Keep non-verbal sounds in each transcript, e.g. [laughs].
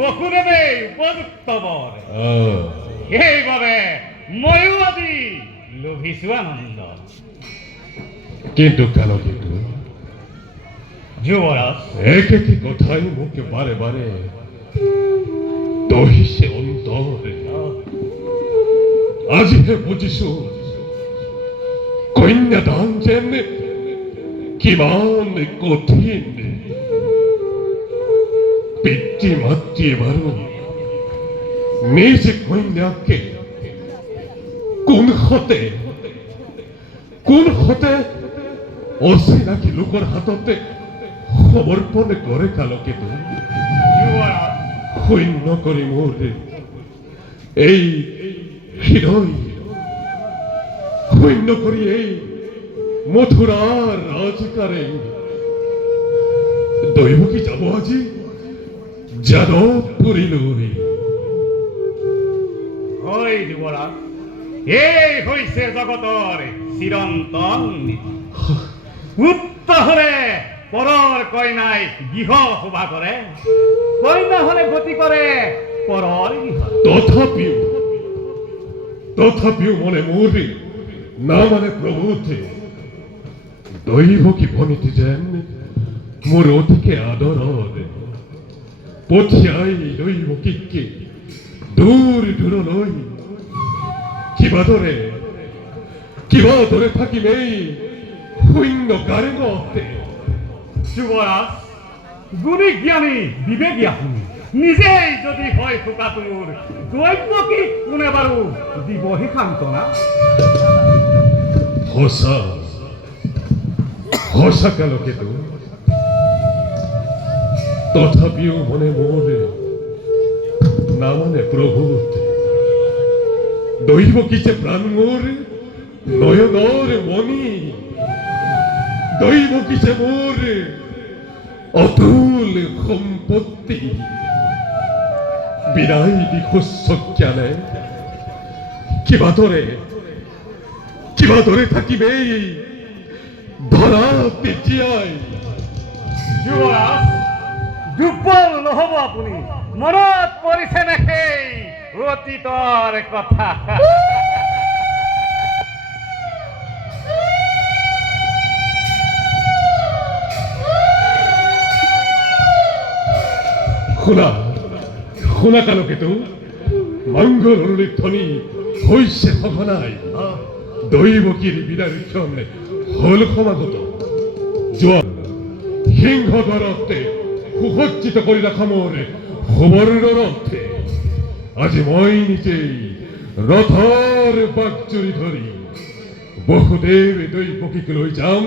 বকুনেবে উপযুক্ত বর। ময়ো আজি লোভিছো আনন্দ কিন্তু কেন কিন্তু? যুবরাজ। কথাই মুখে বারে বারে? অন্তরে। কন্যাদান যেন কিমান কঠিন। পিতৃ মাতৃ এবারও নিজ কন্যাকে কোন হতে কোন হতে অচিনাকি লোকৰ হাততে সমৰ্পণ কৰে কালকে শূন্য কৰি মোৰ এই হৃদয় শূন্য কৰি এই মথুৰাৰ ৰাজকাৰে দৈৱকী যাব আজি যাদৱপুৰীলৈ হয় যুবরাজ এই হৈছে জগতৰ চিৰন্তন নীতি। পুত্ৰ হলে পৰৰ কইনাই গৃহ শোভা কৰে কইনা হলে গতি পৰৰ গৃহ। তথাপিও তথাপিও মনে মোৰ না মানে প্ৰভুতে দৈৱকী বনিতি যেন মোৰ অতিকে আদৰত পঠিয়াই দৈৱকীকে দূৰ দূৰলৈ কিবা দৰে কিবা দৰে থাকিমেই শূন্য গাৰেঙতে যুবরাজ গুণী জ্ঞানী বিবেকী আপুনি। নিজেই যদি হয় শোকাটোৰ দৈৱকী কোনে বাৰু দিবহি সান্তনা সঁচা সঁচা কালকেতো তথাপিও মনে মোৰ নামানে প্ৰভুত দৈব কিছে মোৰ নয়নৰ মণি। দৈব কিছে মোৰ অতুল সম্পত্তি। বিদায় দিশস্য জ্ঞানে। কিবা দৰে কিবা দৰে থাকিবেই। ধৰা তেতিয়াই যুৱৰাজ দুৰ্বল নহব আপুনি। মনত পৰিছে নে সেই অতীতৰ কথা। শুনা শুনা কালকেতো মংগল ধ্বনি হৈছে সঘনাই। দৈৱকীৰ বিদায় হল সমাগত। যোৱা সিংহ দ্বাৰতে কৰি ৰাখা মোৰ সুবৰ্ণ ৰথে আজি মই নিজেই ৰথৰ বাকচুৰি ধৰি বহুদেৱ দৈৱকীক লৈ যাম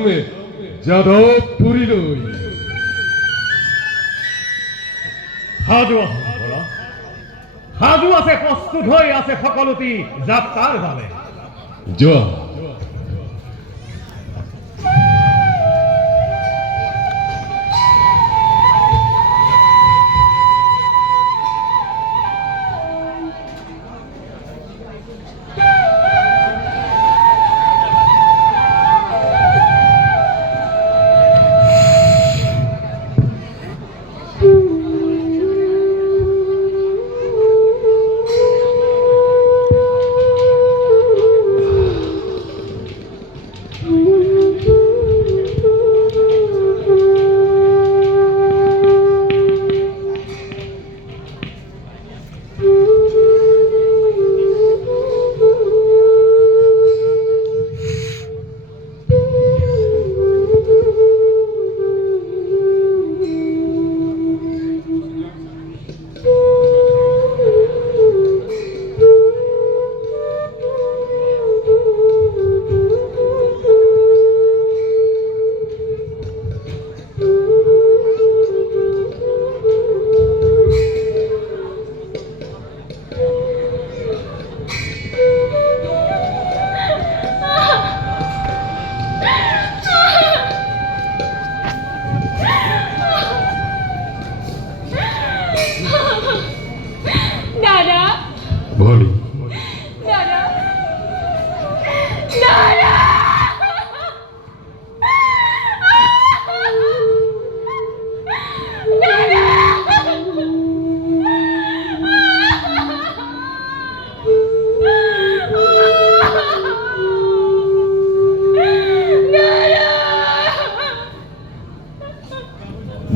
যাদৱপুৰীলৈ সাজু আছে যুৱৰাজ সাজু আছে প্ৰস্তুত হৈ আছে সকলোটি যাত্ৰাৰ বাবে যোৱা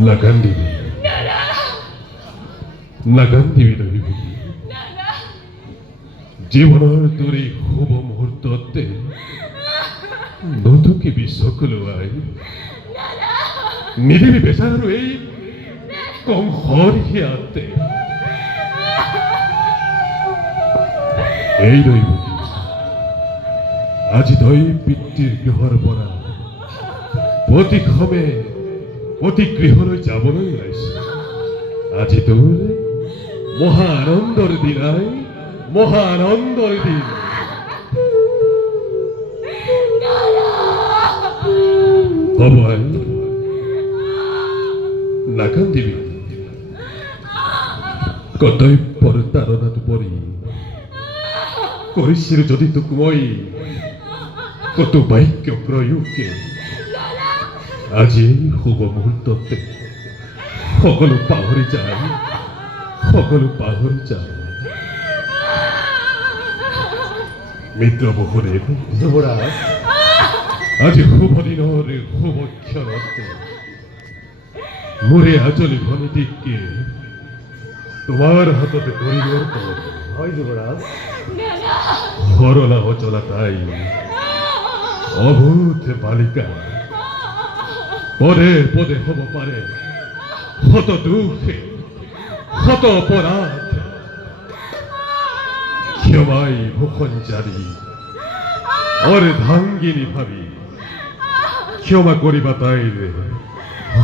নাকান্দিবি নাকান্দিবি দৈবকী জীৱনৰ দৰে শুভ মুহূৰ্ততে নথকিবি চকুলো আই নিদিবি বেচাৰো এই কম সৰিয়াতে এই দৈবকী আজি তই পিতৃৰ গৃহৰ পৰা প্ৰতিক্ষমে অতি গৃহলৈ যাবলৈ ওলাইছ আজি তোৰ মহা আনন্দৰ দিন আই মহা আনন্দৰ দিন হ'ব নাকান্দিবি কৰ্তব্যৰ তাৰণাটো পৰি কৰিছিল যদি তোক মই কতো বাক্য প্ৰয়োগে আজি শুভ মুহূৰ্ততে সকলো পাহৰি যায় সকলো পাহৰি যায় মিত্ৰ বহুদেৱ যুৱৰাজ আজি শুভ দিনৰ শুভ ক্ষণতে। মোৰে আজলি ভনীটিকে তোমাৰ হাততে ধৰিবৰ কৰোঁ হয় যুৱৰাজ সরলা অচলা তাই। অভূত বালিকা। পদে পদে হব পারে। শত দুখে শত অপরাধ। ক্ষমাই জারি। অরে ধাঙ্গিনী ভাবি ক্ষমা করিবা তাইরে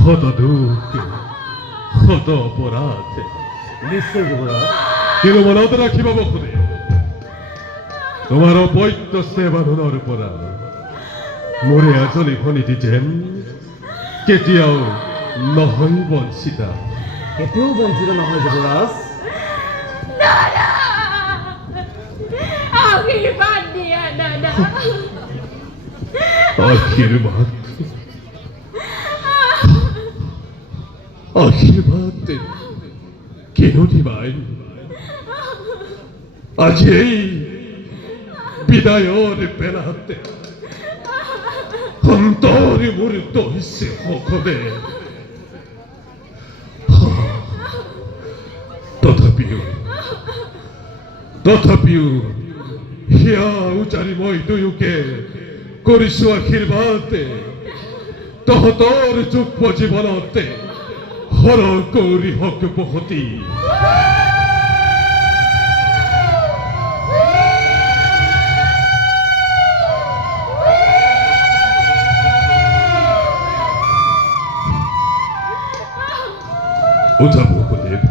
শত দুখে শত অপরাধ। নিশ্চয় কিন্তু মনত ৰাখিব বসুদে তোমাৰ অবৈধ সেৱাধনৰ পৰা মোৰে আজলি ভনীতি যেন কেতিয়াও নহয় বঞ্চিতা। কেতিয়াও বঞ্চিত নহয় যুৱৰাজ। আশীর্বাদ দিয়া দাদা। আশীৰ্বাদ। আশীৰ্বাদ কিনো দিবাই আজি এই বিদায়ৰ বেলাতে অন্তৰে মোৰ দহিছে সকলে তথাপিও তথাপিও সেয়া উচাৰি মই দুয়োকে কৰিছো আশীৰ্বাদ তহঁতৰ যুগ্ম জীৱনতে হৰ কৰি হক উঠা বহুদেৱ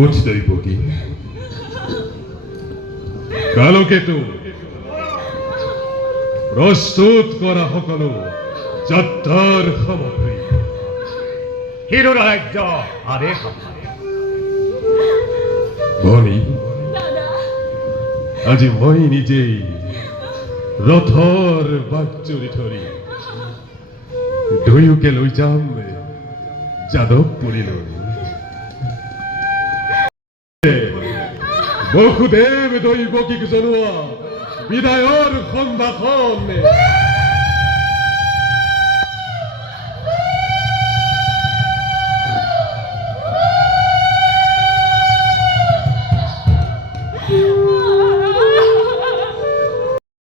উঠ দৈবকী কালকেতু প্ৰস্তুত কৰা সকলো ভনী দাদা আজি মই নিজেই ৰথৰ বাকচুৰি ধৰি দুয়োকে লৈ যাম যাদৱপুৰীলৈ বসুদেৱ দৈৱকীক জনোৱা বিদায়ৰ সম্ভাষণ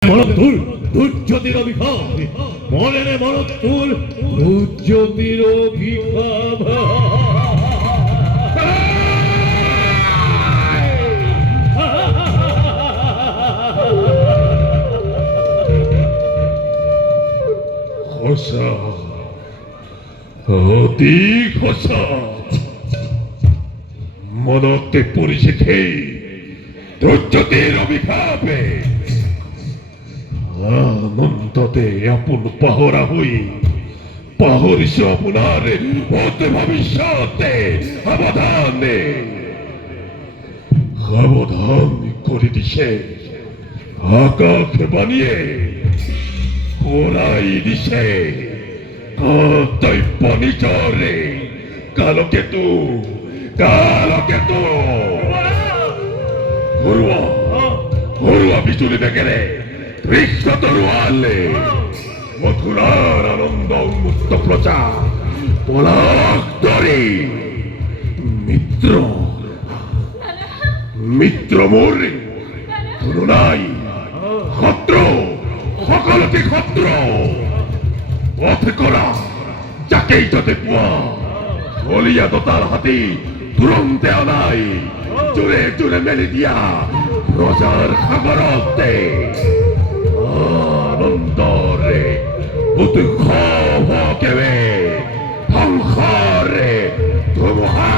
মনত তুল মনত তুল দুৰ্যতিৰ অভিশাপ সঁচা অতি সঁচা মনতে সেই দুৰ্যতিৰ অভিশাপে আনন্দতে আপোন পাহৰা হৈ পাহৰিছো আপোনাৰ অতি ভৱিষ্যতে সাৱধানে সাৱধান কৰি দিছে আকাশ বাণীয়ে ওৰাই দিছে কৰ্তব্য নিজৰে কালকেতু কালকেতু। ঘৰুৱা ঘৰুৱা বিজুলী বেগেৰে কৃষ্ণ মত মথুরাৰ আনন্দ উন্মুক্ত প্ৰজা পলাশ ধৰি মিত্ৰ মিত্ৰ মোৰ কোনো নাই শত্ৰু সকলোকে পথ কৰা যাকেই যাতে পোৱা বলিয়া দতাৰ হাতী তুৰন্তে অনাই জোৰে জোৰে মেলি দিয়া ৰজাৰ সাগৰতে উৎসৱকেৰে ধ্বংসৰে ধুমুহা।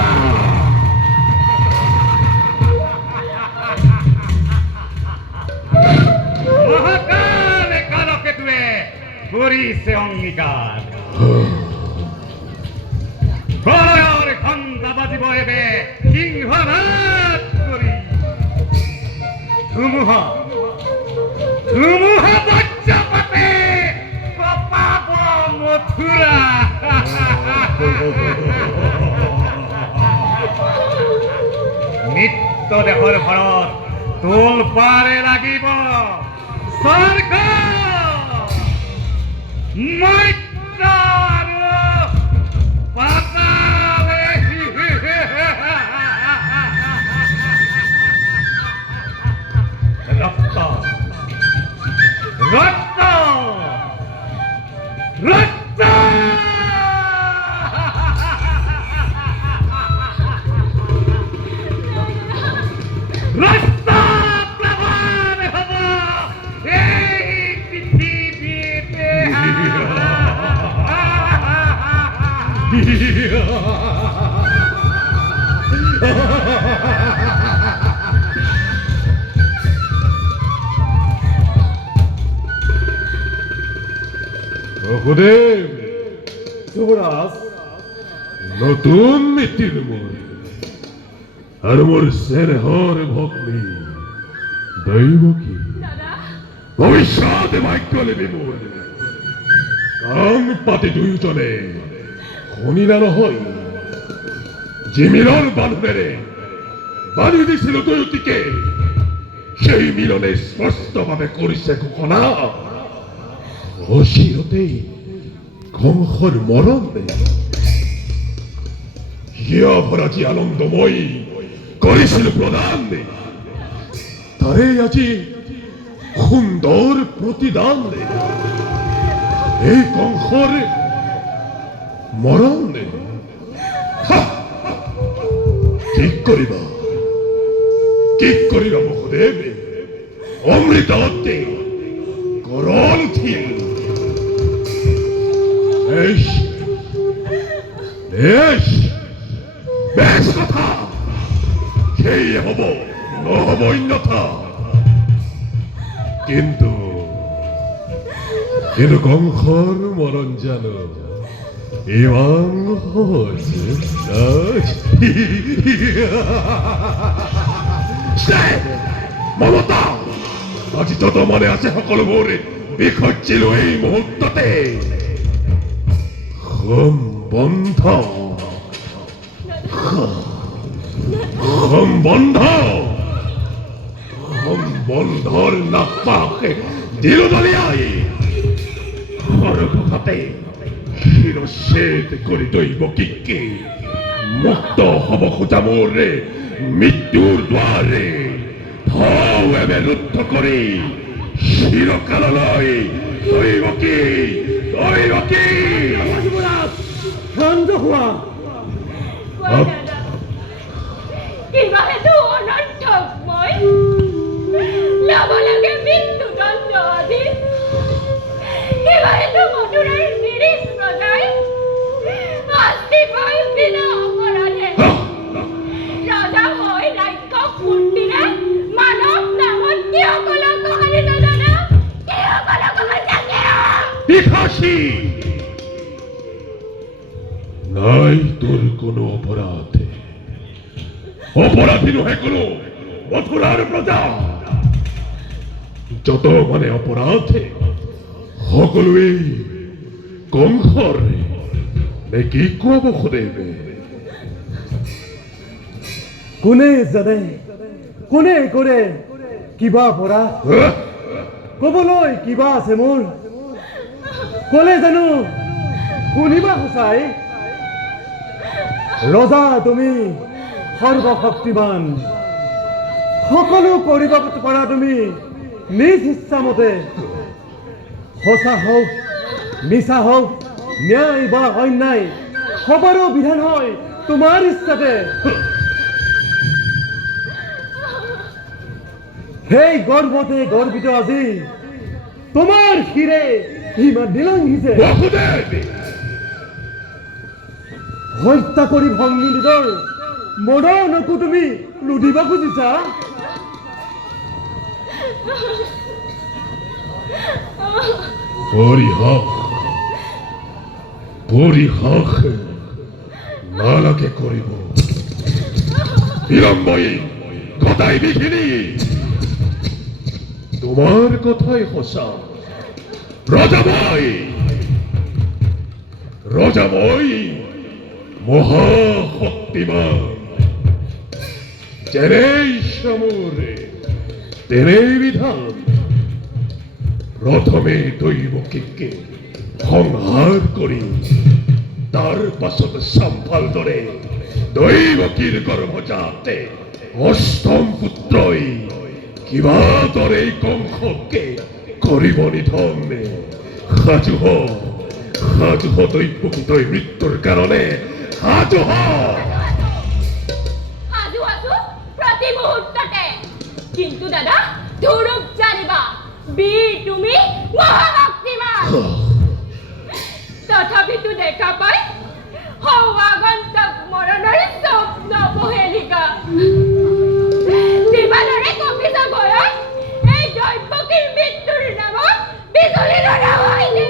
মহাকালে কালকেতুৱে কৰিছে অংগীকাৰ প্ৰলয়ৰ ঘণ্টা বাজিব এবে সিংহনাদ কৰি ধুমুহা ধুমুহা নিত্য দেশৰ ঘৰত তোল পাৰে লাগিব। মৰ্য মোৰ আৰু মোৰ চেনেহৰ ভগ্নী দাদা। ভৱিষ্যতে ভাগ্য মোৰ কাম পাতি দুয়োজনে শুনিলা নহয় জিমিৰৰ বান্ধেৰে বান্ধি দিছিলো দুয়োটিকে সেই মিলনে স্পষ্টভাৱে কৰিছে ঘোষণা। অচিৰতেই কংসৰ মৰণ হিয়া ভৰা যি আনন্দময়ী কৰিছিলো প্ৰদান তাৰে আজি সুন্দৰ প্ৰতিদান এই কংসৰ মৰণ হা! কি কৰিবা কি কৰিবা মহোদেৱ অমৃততে কৰণ থিল বেশ বেশ কথা সেই হব নহব অন্যথা কিন্তু কিন্তু কংসৰ মৰণ জানো ইমান সহজ মমতা আজি যত মনে আছে সকলোবোৰ বিসৰ্জিলো এই মুহূৰ্ততে সম্বন্ধ সম্বন্ধ সম্বন্ধৰ নাপাকে দিলো দলিয়াই সৰগতে শিৰচ্ছেদ কৰি দৈব কিকি মুক্ত হব খোজা মোৰে মৃত্যুৰ দ্বাৰে ঢৌ এবে ৰুদ্ধ কৰি চিৰকাললৈ দৈব কি দৈব কি শান্ত হোৱা কোৱা দাদা কিবা হেতু অনৰ্থক মই লব লাগে মৃত্যুদণ্ড আদি কিবা হেতু মথুৰাৰ নিৰীহ প্ৰজাই শাস্তি পাই বিনা অপৰাধে ৰজা হৈ ৰাক্ষস মূৰ্তিৰে মানৱ নামত কিয় কলংক সানিল দাদা কিয় সানিছা কিয় নাই তোৰ কোনো অপৰাধ অপৰাধী নহয় কোনো মথুৰাৰ প্ৰজা যত মানে অপৰাধ সকলোৱেই কংসৰ নে কি কোৱা বসুদেৱে কোনে জানে কোনে কৰে কিবা পৰা হা? কবলৈ কিবা আছে মোৰ? ক'লে জানো শুনিবা সঁচাই? ৰজা তুমি সৰ্বশক্তিমান সকলো কৰিব পৰা তুমি নিজ ইচ্ছামতে সঁচা হওক মিছা হওক ন্যায় বা অন্যায় সবাৰো বিধান হয় তোমাৰ ইচ্ছাতে। সেই গৰ্ভতে গৰ্বিত আজি তোমাৰ শিৰে ইমান দিলাংঘিছে হত্যা কৰি ভংগী নিজৰ মনকো তুমি লুধিব খুজিছা? পরিহাস পরিহাস নালাগে করিব বিলম্বই, কথাই বিঘিনি। তোমার কথাই সঁচা। রজাময় রজাময় মহাশক্তিমান। যেনেই সমুরে তেনেই বিধান। প্ৰথমে দৈৱকীকে সংহাৰ কৰি তাৰ পাছত চম্ফাল দৰে দৈৱকীৰ গৰ্ভজাতে অষ্টম পুত্ৰই কিবা দৰে কংসকে কৰিব নিধনে? সাজু হ সাজু হ দৈৱকী তই সাজু হ কিন্তু দাদা ধুৰুপ জানিবা বীৰ তুমি মহাশক্তিমান তথাপিতো দেখা পাই সৌৱাগন্তক মৰণৰ স্বপ্ন পহেলিকা যিমানৰে কপিছা গৈ এই দৈৱকীৰ মৃত্যুৰ নামত বিজুলী হয়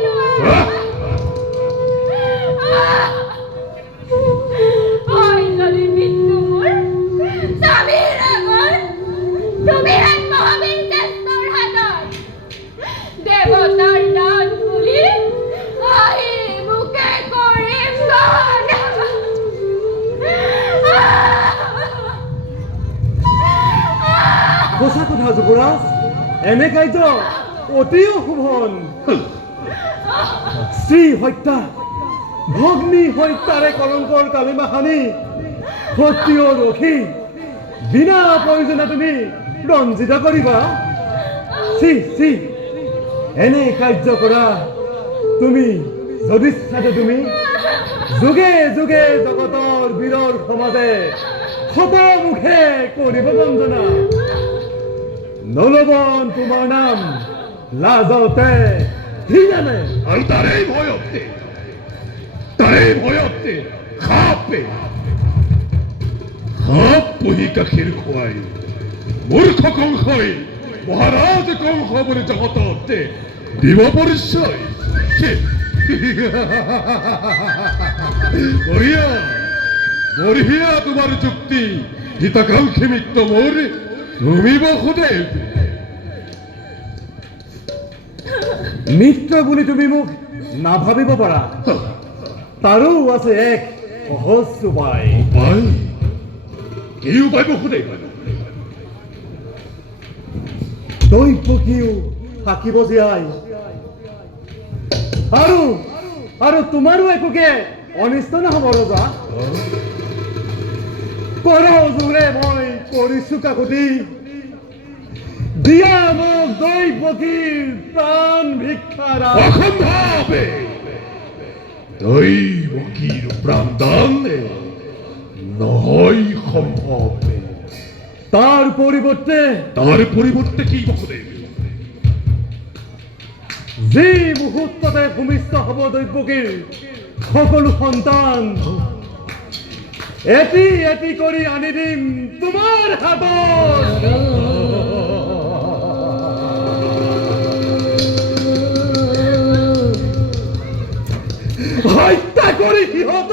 সঁচা কথা যুৱৰাজ এনে কাৰ্য অতি অশুভন শ্ৰী হত্যা, ভগ্নী হত্যাৰে কলংকৰ কালিমা সানি সত্য ৰখি বিনা প্ৰয়োজনে তুমি ৰঞ্জিত কৰিবা চি চি এনে কাৰ্য কৰা। তুমি যদিচ্ছাতে তুমি, যুগে যুগে জগতৰ বীৰৰ সমাজে শত মুখে কৰিব বঞ্জনা নলবন তোমাৰ নাম, লাজতে জানে আৰু তাৰেই ভয়তে তাৰেই ভয়তে সাপে সাপ পুহি গাখীৰ খুৱাই মূৰ্খ কংসই মহাৰাজ কংস বুলি দিব পৰিচয় ছি! বঢ়িয়া বঢ়িয়া তোমাৰ যুক্তি হিতাকাংক্ষী মিত্ৰ মোৰ তুমি বসুদেৱ মিত্ৰ বুলি তুমি মোক নাভাবিব পাৰা তাৰো আছে এক সহজ উপায় উপায় কি উপায় বসুদেৱ দৈৱকীও থাকিব জীয়াই আৰু আৰু তোমাৰো একোকে অনিষ্ট নহ'ব ৰজা কৰ জোৰে মই কৰিছো কাকতি দিয়া মোক দৈৱকীৰ প্ৰাণ ভিক্ষাৰা অসম্ভৱে দৈৱকীৰ প্ৰাণদানে নহয় সম্ভৱে তাৰ পৰিৱৰ্তে তাৰ পৰিৱৰ্তে কি বসুদেৱ যি মুহূৰ্ততে ভূমিষ্ঠ হ'ব দৈৱকীৰ সকলো সন্তান এটি এটি কৰি আনি দিম তোমাৰ হাতত। হত্যা কৰি সিহঁত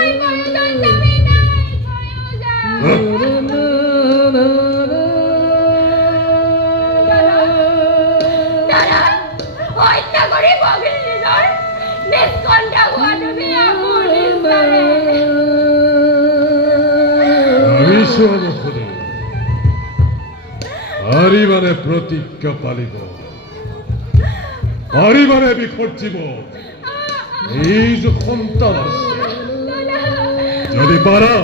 পারিবারে প্রতিজ্ঞা পালিব পারিবারে বিখর্জিব নিজ সন্তান আছে যদি পারা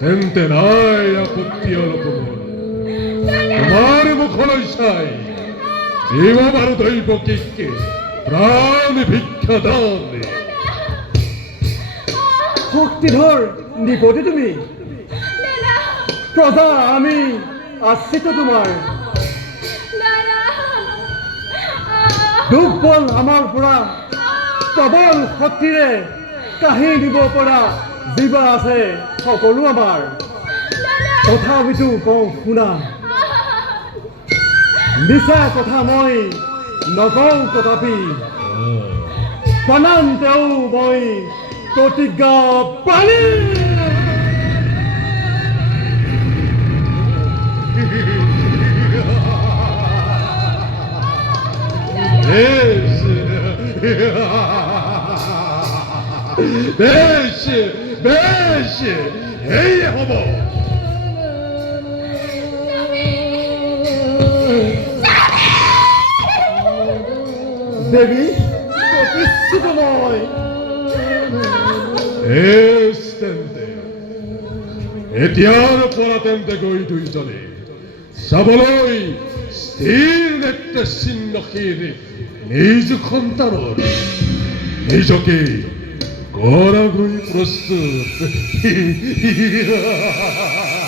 তেন্তে নাই আপত্তি অলপ আৰু দৈৱকীকে প্ৰাণ ভিক্ষা দান। শক্তিধৰ নিপতি তুমি? প্ৰজা আমি আশ্ৰিত তোমাৰ দাদা দুখ বল আমাৰ পৰা প্ৰবল শক্তিৰে কাঢ়ি দিব পৰা জীৱা আছে, সকলো আমাৰ। তথাপিতো কওঁ শুনা। মিছা কথা মই নকওঁ তথাপি প্ৰাণান তেওঁ মই প্ৰতিজ্ঞা পালি বেশ বেশ বেশ এই হব দেৱী প্ৰতিষ্ঠিত মই বেশ তেন্তে এতিয়াৰ পৰা তেন্তে গৈ দুইজনে। চাবলৈ স্থিৰ নেত্ৰ চিহ্নশীল নিজ সন্তানৰ নিজকে কৰাগৈ প্ৰস্তুত [laughs]